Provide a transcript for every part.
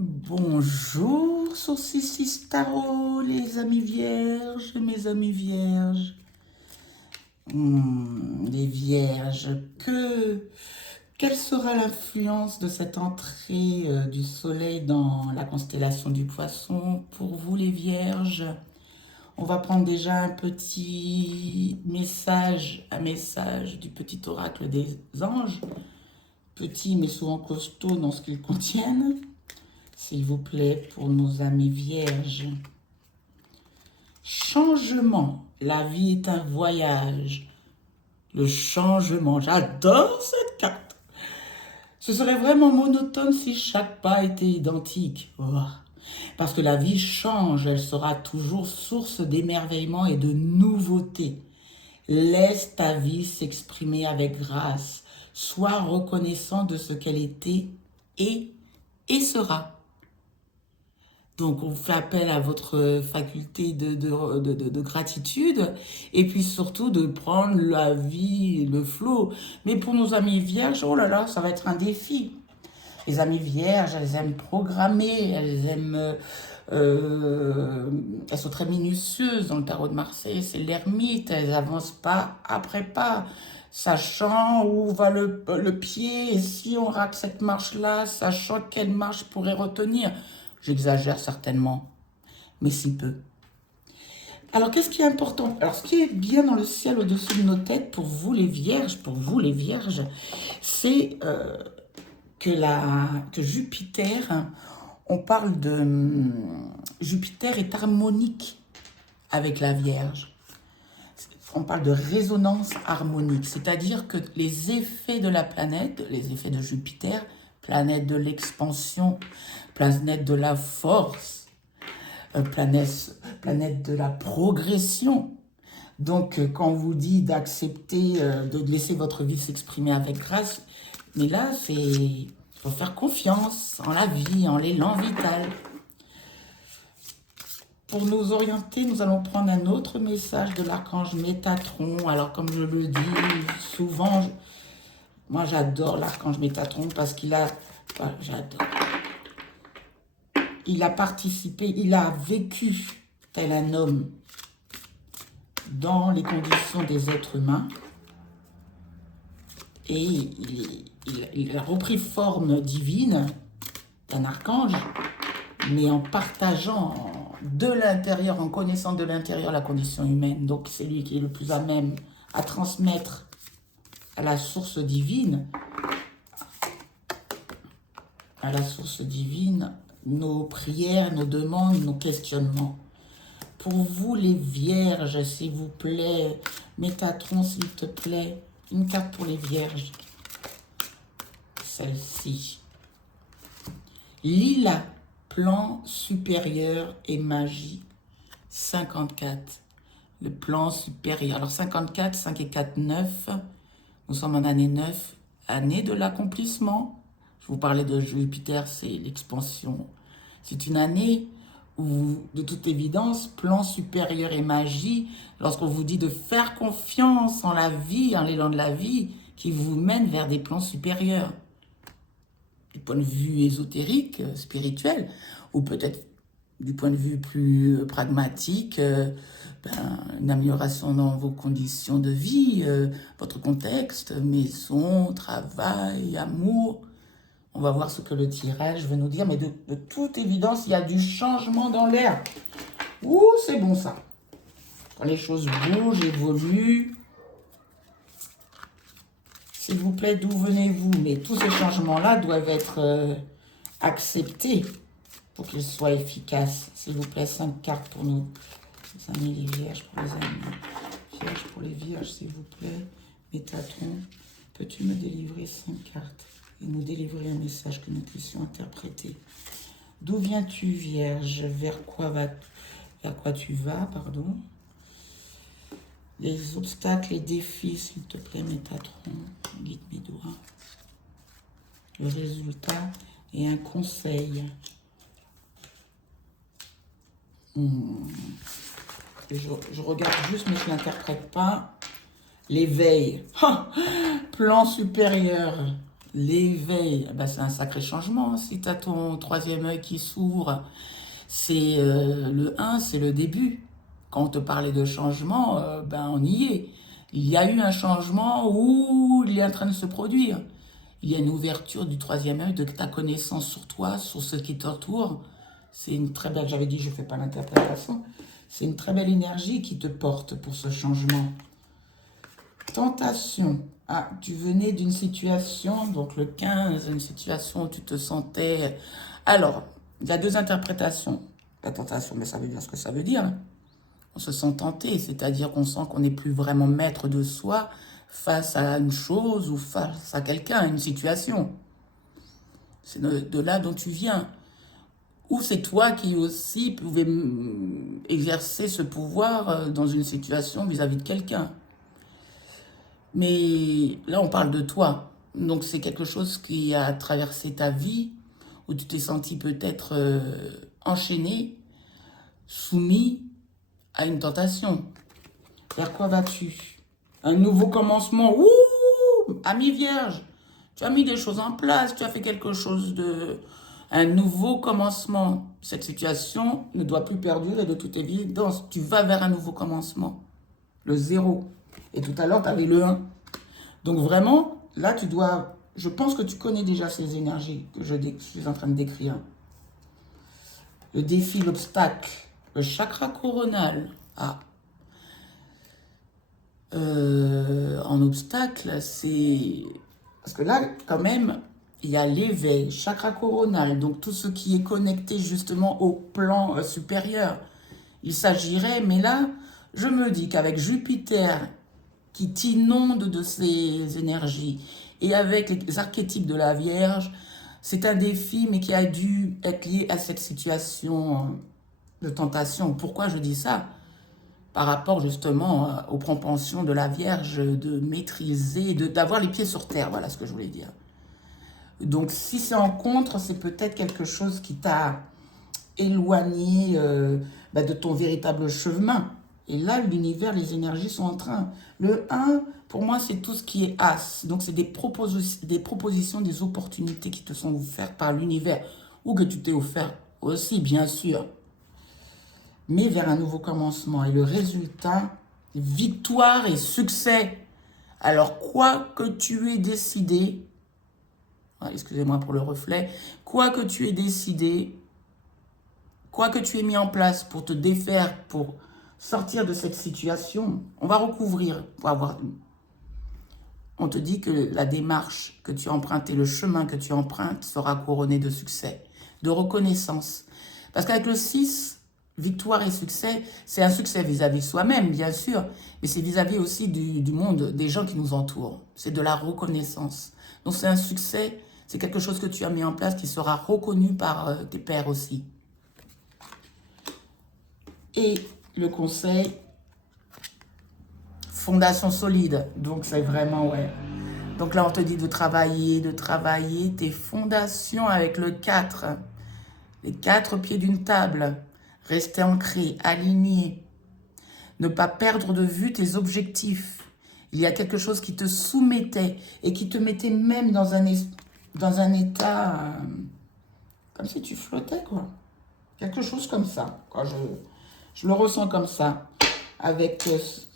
Bonjour, Sourcicis Tarot, les amis vierges, mes amis vierges. Les vierges, quelle sera l'influence de cette entrée du soleil dans la constellation du poisson pour vous les vierges? On va prendre déjà un petit message, du petit oracle des anges, petit mais souvent costaud dans ce qu'ils contiennent. S'il vous plaît, pour nos amis vierges. Changement. La vie est un voyage. Le changement. J'adore cette carte. Ce serait vraiment monotone si chaque pas était identique. Oh. Parce que la vie change. Elle sera toujours source d'émerveillement et de nouveauté. Laisse ta vie s'exprimer avec grâce. Sois reconnaissant de ce qu'elle était et sera. Donc, on fait appel à votre faculté de gratitude et puis surtout de prendre la vie, le flot. Mais pour nos amis vierges, oh là là, ça va être un défi. Les amies vierges, elles aiment programmer, elles sont très minutieuses dans le tarot de Marseille, c'est l'ermite, elles avancent pas après pas, sachant où va le pied et si on rate cette marche-là, sachant quelle marche pourrait retenir. J'exagère certainement, mais si peu. Alors, qu'est-ce qui est important? Alors, ce qui est bien dans le ciel au-dessus de nos têtes pour vous les vierges, c'est que Jupiter, on parle de... Jupiter est harmonique avec la Vierge. On parle de résonance harmonique, c'est-à-dire que les effets de la planète, les effets de Jupiter, planète de l'expansion, planète de la force, planète de la progression. Donc, quand on vous dit d'accepter, de laisser votre vie s'exprimer avec grâce, mais là, il faut faire confiance en la vie, en l'élan vital. Pour nous orienter, nous allons prendre un autre message de l'archange Métatron. Alors, comme je le dis souvent, moi j'adore l'archange Métatron parce qu'il a... j'adore. Il a participé, il a vécu tel un homme dans les conditions des êtres humains. Et il a repris forme divine d'un archange, mais en partageant de l'intérieur, en connaissant de l'intérieur la condition humaine. Donc c'est lui qui est le plus à même à transmettre à la source divine, nos prières, nos demandes, nos questionnements. Pour vous les vierges, s'il vous plaît, Métatron, s'il te plaît, une carte pour les vierges. Celle-ci. Lila, plan supérieur et magie, 54. Le plan supérieur. Alors 54, 5 et 4, 9. Nous sommes en année 9, année de l'accomplissement. Je vous parlais de Jupiter, c'est l'expansion. C'est une année où, de toute évidence, plan supérieur et magie, lorsqu'on vous dit de faire confiance en la vie, en l'élan de la vie, qui vous mène vers des plans supérieurs. Du point de vue ésotérique, spirituel, ou peut-être du point de vue plus pragmatique, une amélioration dans vos conditions de vie, votre contexte, maison, travail, amour. On va voir ce que le tirage veut nous dire, mais de toute évidence, il y a du changement dans l'air. Ouh, c'est bon ça. Quand les choses bougent, évoluent. S'il vous plaît, d'où venez-vous? Mais tous ces changements-là doivent être acceptés pour qu'ils soient efficaces. S'il vous plaît, 5 cartes pour nous. Les amis, les vierges, pour les amis. Vierges pour les vierges, s'il vous plaît. Métatron, peux-tu me délivrer 5 cartes et nous délivrer un message que nous puissions interpréter? D'où viens-tu, vierge? Vers quoi tu vas, pardon? Les obstacles, les défis, s'il te plaît, Métatron, guide mes doigts. Le résultat et un conseil. Je regarde juste, mais je n'interprète pas. L'éveil. Plan supérieur. l'éveil, ben, c'est un sacré changement. Si tu as ton troisième œil qui s'ouvre, c'est le 1, c'est le début. Quand on te parlait de changement, ben on y est. Il y a eu un changement où il est en train de se produire. Il y a une ouverture du troisième œil, de ta connaissance sur toi, sur ce qui t'entoure. C'est une très belle, j'avais dit je ne fais pas l'interprétation, c'est une très belle énergie qui te porte pour ce changement. Tentation. Ah, tu venais d'une situation, donc le 15, une situation où tu te sentais... Alors, il y a deux interprétations. La tentation, mais ça veut dire ce que ça veut dire. On se sent tenté, c'est-à-dire qu'on sent qu'on n'est plus vraiment maître de soi face à une chose ou face à quelqu'un, une situation. C'est de là dont tu viens. Ou c'est toi qui aussi pouvais exercer ce pouvoir dans une situation vis-à-vis de quelqu'un. Mais là, on parle de toi. Donc, c'est quelque chose qui a traversé ta vie, où tu t'es senti peut-être enchaîné, soumis à une tentation. Vers quoi vas-tu? Un nouveau commencement. Ouh, ami vierge, tu as mis des choses en place, tu as fait quelque chose de... Un nouveau commencement. Cette situation ne doit plus perdurer de toute évidence. Tu vas vers un nouveau commencement. Le 0. Et tout à l'heure, tu avais le 1. Donc vraiment, là, tu dois... Je pense que tu connais déjà ces énergies que je suis en train de décrire. Le défi, l'obstacle, le chakra coronal. Ah. En obstacle, c'est... Parce que là, quand même, il y a l'éveil, chakra coronal, donc tout ce qui est connecté justement au plan supérieur. Il s'agirait, mais là, je me dis qu'avec Jupiter qui t'inonde de ces énergies et avec les archétypes de la Vierge, c'est un défi, mais qui a dû être lié à cette situation de tentation. Pourquoi je dis ça? Par rapport justement aux propensions de la Vierge de maîtriser, d'avoir les pieds sur terre, voilà ce que je voulais dire. Donc si c'est en contre, c'est peut-être quelque chose qui t'a éloigné de ton véritable chemin. Et là, l'univers, les énergies sont en train. Le 1, pour moi, c'est tout ce qui est as. Donc c'est des propositions, des opportunités qui te sont offertes par l'univers. Ou que tu t'es offert aussi, bien sûr. Mais vers un nouveau commencement. Et le résultat, victoire et succès. Alors, quoi que tu aies décidé, excusez-moi pour le reflet, quoi que tu aies décidé, quoi que tu aies mis en place pour te défaire, pour sortir de cette situation, on va recouvrir, pour avoir... On te dit que la démarche que tu empruntes et le chemin que tu empruntes sera couronné de succès, de reconnaissance. Parce qu'avec le 6, victoire et succès, c'est un succès vis-à-vis de soi-même, bien sûr, mais c'est vis-à-vis aussi du monde, des gens qui nous entourent. C'est de la reconnaissance. Donc c'est un succès, c'est quelque chose que tu as mis en place qui sera reconnu par tes pairs aussi. Et le conseil, fondation solide. Donc c'est vraiment, ouais. Donc là, on te dit de travailler tes fondations avec le 4. Les 4 pieds d'une table. Rester ancré, aligné. Ne pas perdre de vue tes objectifs. Il y a quelque chose qui te soumettait et qui te mettait même dans un état comme si tu flottais, quoi. Quelque chose comme ça. Quoi. Je le ressens comme ça, avec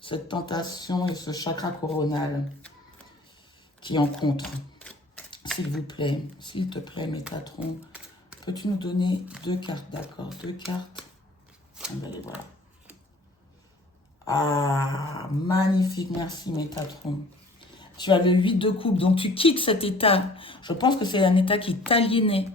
cette tentation et ce chakra coronal qui en contre. S'il vous plaît, s'il te plaît, Métatron, peux-tu nous donner 2 cartes, d'accord? 2 cartes. Ah ben les voilà. Ah, magnifique, merci Métatron. Tu as le 8 de coupe, donc tu quittes cet état. Je pense que c'est un état qui t'aliénait.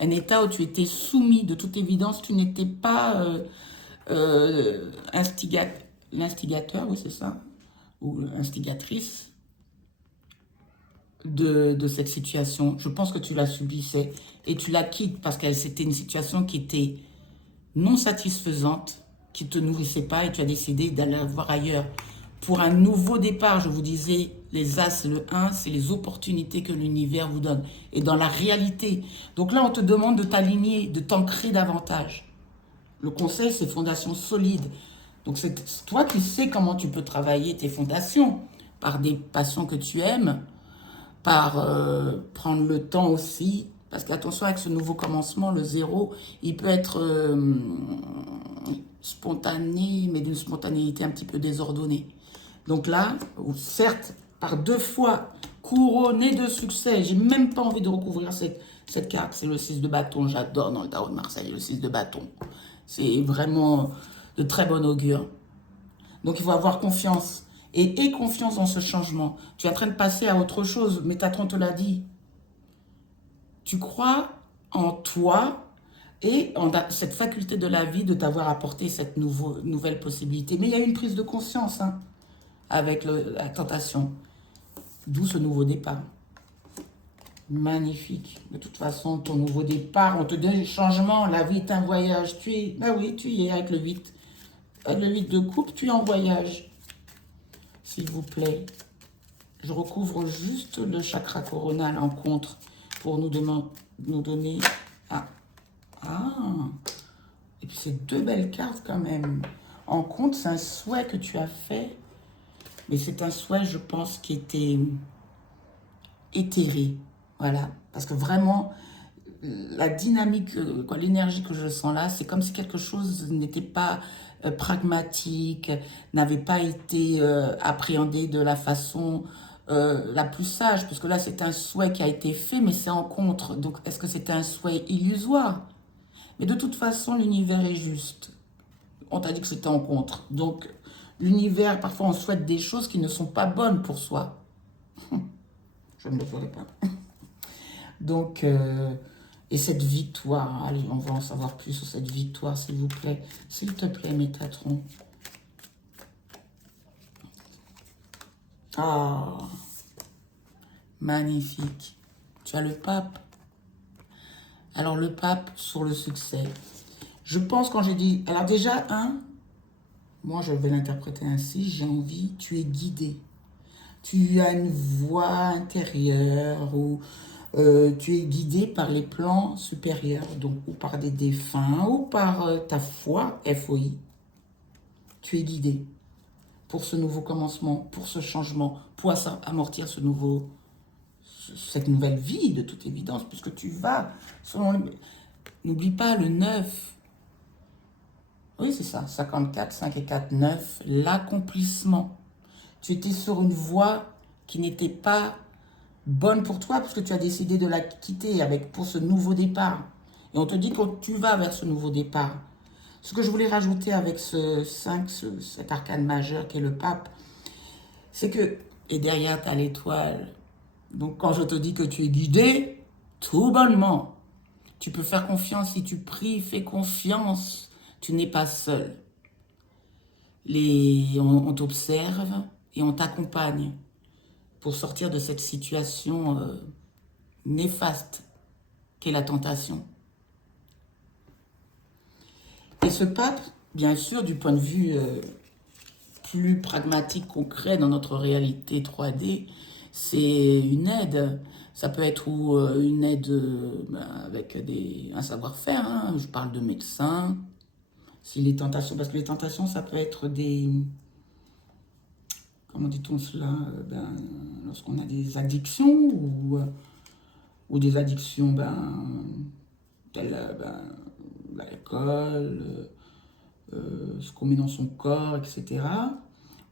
Un état où tu étais soumis, de toute évidence, tu n'étais pas l'instigateur, oui c'est ça, ou instigatrice de cette situation. Je pense que tu la subissais et tu la quittes parce que c'était une situation qui était non satisfaisante, qui ne te nourrissait pas et tu as décidé d'aller voir ailleurs. Pour un nouveau départ, je vous disais, les As, le 1, c'est les opportunités que l'univers vous donne. Et dans la réalité. Donc là, on te demande de t'aligner, de t'ancrer davantage. Le conseil, c'est fondation solide. Donc c'est toi qui sais comment tu peux travailler tes fondations par des passions que tu aimes, par prendre le temps aussi, parce qu'attention avec ce nouveau commencement, le zéro, il peut être spontané, mais d'une spontanéité un petit peu désordonnée. Donc là, certes, par 2 fois, couronné de succès, j'ai même pas envie de recouvrir cette carte, c'est le 6 de bâton, j'adore dans le tarot de Marseille, le 6 de bâton. C'est vraiment de très bon augure. Donc, il faut avoir confiance. Et confiance dans ce changement. Tu es en train de passer à autre chose. Métatron te l'a dit. Tu crois en toi et en cette faculté de la vie de t'avoir apporté cette nouvelle possibilité. Mais il y a une prise de conscience hein, avec la tentation. D'où ce nouveau départ. Magnifique. De toute façon, ton nouveau départ, on te donne le changement. La vie est un voyage. Ben oui, tu y es avec le 8. Avec le 8 de coupe, tu es en voyage. S'il vous plaît, je recouvre juste le chakra coronal en contre pour nous donner... Ah, et puis c'est 2 belles cartes quand même. En contre, c'est un souhait que tu as fait, mais c'est un souhait, je pense, qui était éthéré. Voilà, parce que vraiment, la dynamique, l'énergie que je sens là, c'est comme si quelque chose n'était pas pragmatique, n'avait pas été appréhendé de la façon la plus sage, puisque là c'est un souhait qui a été fait, mais c'est en contre. Donc est-ce que c'était un souhait illusoire? Mais de toute façon, l'univers est juste. On t'a dit que c'était en contre. Donc l'univers, parfois on souhaite des choses qui ne sont pas bonnes pour soi. Je ne le ferai pas. Donc... et cette victoire, allez, on va en savoir plus sur cette victoire, s'il vous plaît. S'il te plaît, Métatron. Ah, magnifique. Tu as le pape. Alors, le pape sur le succès. Je pense quand j'ai dit... Alors déjà, moi je vais l'interpréter ainsi, j'ai envie, tu es guidé. Tu as une voix intérieure ou... tu es guidé par les plans supérieurs, donc ou par des défunts, ou par ta foi, FOI. Tu es guidé pour ce nouveau commencement, pour ce changement, pour amortir cette nouvelle vie, de toute évidence, puisque tu vas, n'oublie pas le 9. Oui, c'est ça, 54, 5 et 4, 9, l'accomplissement. Tu étais sur une voie qui n'était pas bonne pour toi, parce que tu as décidé de la quitter pour ce nouveau départ. Et on te dit que tu vas vers ce nouveau départ. Ce que je voulais rajouter avec ce 5, cet arcane majeur qui est le pape, c'est que, et derrière tu as l'étoile, donc quand je te dis que tu es guidé, tout bonnement, tu peux faire confiance si tu pries, fais confiance, tu n'es pas seul. On t'observe et on t'accompagne pour sortir de cette situation néfaste qu'est la tentation. Et ce pape, bien sûr, du point de vue plus pragmatique, concret dans notre réalité 3D, c'est une aide. Ça peut être une aide avec un savoir-faire. Hein. Je parle de médecins. Si les tentations, parce que les tentations, ça peut être des... Comment dit-on cela lorsqu'on a des addictions ou des addictions telles l'alcool, ce qu'on met dans son corps, etc.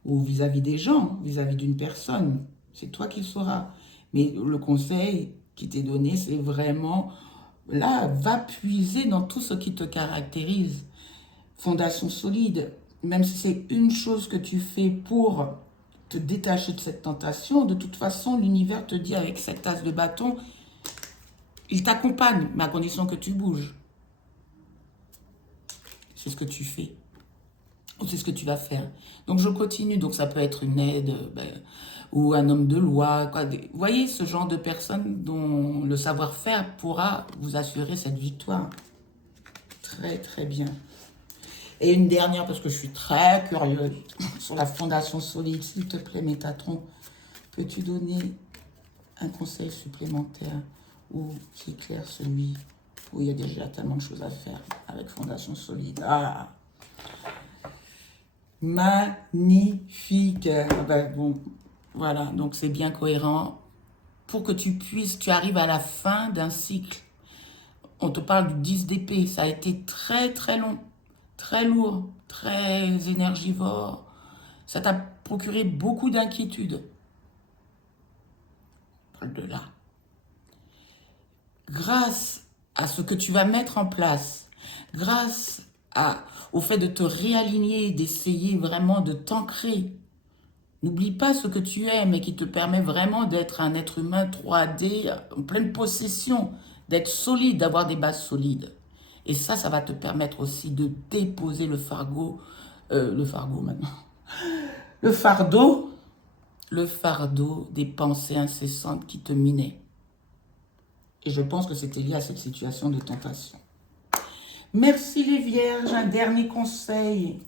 Ou vis-à-vis des gens, vis-à-vis d'une personne. C'est toi qui le sauras. Mais le conseil qui t'est donné, c'est vraiment, là, va puiser dans tout ce qui te caractérise. Fondation solide. Même si c'est une chose que tu fais pour te détacher de cette tentation, de toute façon, l'univers te dit avec cette tasse de bâton, il t'accompagne, mais à condition que tu bouges. C'est ce que tu fais. Ou c'est ce que tu vas faire. Donc je continue. Donc ça peut être une aide ou un homme de loi. Vous voyez ce genre de personnes dont le savoir-faire pourra vous assurer cette victoire. Très très bien. Et une dernière, parce que je suis très curieuse, sur la fondation solide. S'il te plaît, Métatron, peux-tu donner un conseil supplémentaire ou qui éclaire celui où il y a déjà tellement de choses à faire avec fondation solide? Ah, magnifique. Bon, voilà, donc c'est bien cohérent pour que tu arrives à la fin d'un cycle. On te parle du 10 d'épée, ça a été très très long, très lourd, très énergivore. Ça t'a procuré beaucoup d'inquiétudes. On parle de là. Grâce à ce que tu vas mettre en place, grâce au fait de te réaligner, d'essayer vraiment de t'ancrer. N'oublie pas ce que tu aimes et qui te permet vraiment d'être un être humain 3D en pleine possession, d'être solide, d'avoir des bases solides. Et ça va te permettre aussi de déposer le fardeau maintenant, le fardeau des pensées incessantes qui te minaient. Et je pense que c'était lié à cette situation de tentation. Merci les vierges, un dernier conseil,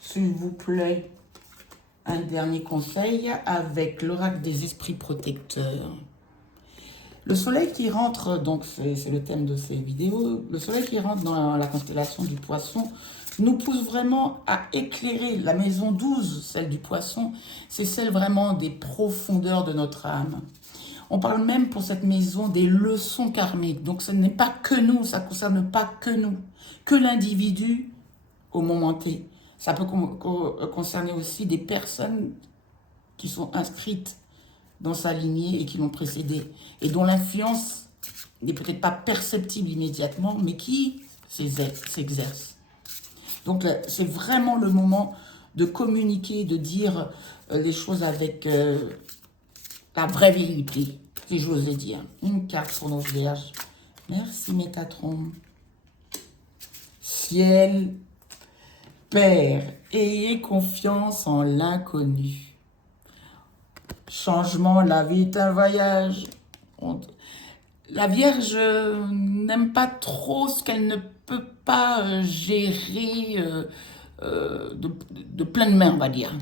s'il vous plaît. Un dernier conseil avec l'oracle des esprits protecteurs. Le soleil qui rentre, donc c'est le thème de ces vidéos, le soleil qui rentre dans la constellation du poisson nous pousse vraiment à éclairer la maison 12, celle du poisson, c'est celle vraiment des profondeurs de notre âme. On parle même pour cette maison des leçons karmiques, donc ce n'est pas que nous, ça ne concerne pas que nous, que l'individu au moment T. Ça peut concerner aussi des personnes qui sont inscrites dans sa lignée et qui l'ont précédée, et dont l'influence n'est peut-être pas perceptible immédiatement, mais qui s'exerce. Donc c'est vraiment le moment de communiquer, de dire les choses avec la vraie vérité, si j'osais dire. Une carte pour nos vierges. Merci Métatron. Ciel, Père, ayez confiance en l'inconnu. Changement, la vie est un voyage. La Vierge n'aime pas trop ce qu'elle ne peut pas gérer de pleine main, on va dire.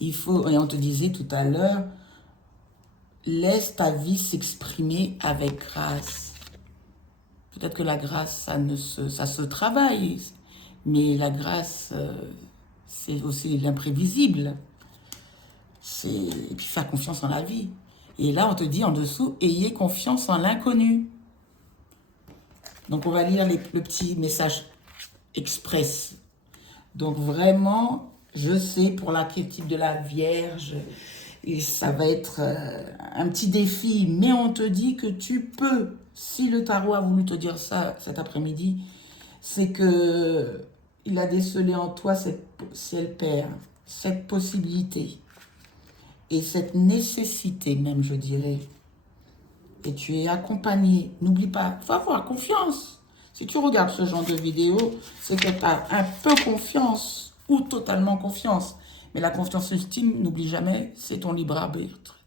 Il faut, et on te disait tout à l'heure, laisse ta vie s'exprimer avec grâce. Peut-être que la grâce, ça se travaille, mais la grâce, c'est aussi l'imprévisible. Et puis faire confiance en la vie. Et là, on te dit en dessous, ayez confiance en l'inconnu. Donc, on va lire le petit message express. Donc, vraiment, je sais, pour l'archétype de la Vierge, et ça va être un petit défi, mais on te dit que tu peux, si le tarot a voulu te dire ça cet après-midi, c'est que il a décelé en toi ciel père, cette possibilité. Et cette nécessité même, je dirais. Et tu es accompagné. N'oublie pas, il faut avoir confiance. Si tu regardes ce genre de vidéo, c'est que tu as un peu confiance ou totalement confiance. Mais la confiance ultime, n'oublie jamais, c'est ton libre arbitre.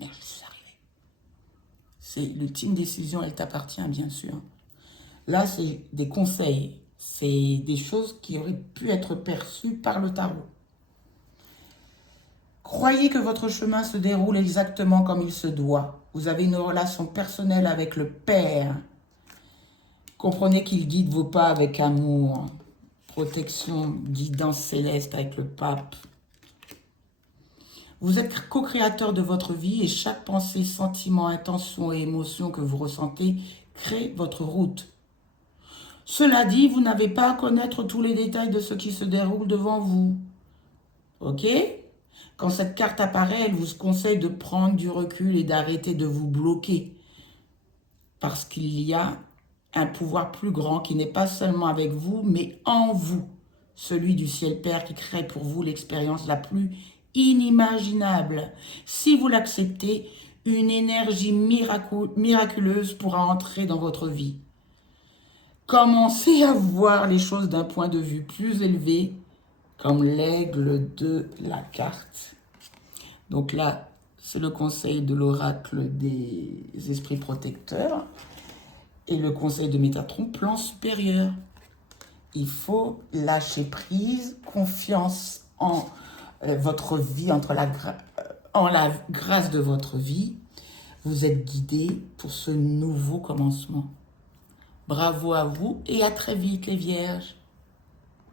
Merde, je suis arrivé. C'est l'ultime décision, elle t'appartient, bien sûr. Là, c'est des conseils. C'est des choses qui auraient pu être perçues par le tarot. Croyez que votre chemin se déroule exactement comme il se doit. Vous avez une relation personnelle avec le Père. Comprenez qu'il guide vos pas avec amour, protection, guidance céleste avec le Pape. Vous êtes co-créateur de votre vie et chaque pensée, sentiment, intention et émotion que vous ressentez crée votre route. Cela dit, vous n'avez pas à connaître tous les détails de ce qui se déroule devant vous. Ok ? Quand cette carte apparaît, elle vous conseille de prendre du recul et d'arrêter de vous bloquer. Parce qu'il y a un pouvoir plus grand qui n'est pas seulement avec vous, mais en vous. Celui du ciel Père qui crée pour vous l'expérience la plus inimaginable. Si vous l'acceptez, une énergie miraculeuse pourra entrer dans votre vie. Commencez à voir les choses d'un point de vue plus élevé, comme l'aigle de la carte. Donc là, c'est le conseil de l'oracle des esprits protecteurs et le conseil de Métatron, plan supérieur. Il faut lâcher prise, confiance en votre vie, en la grâce de votre vie. Vous êtes guidés pour ce nouveau commencement. Bravo à vous et à très vite les Vierges.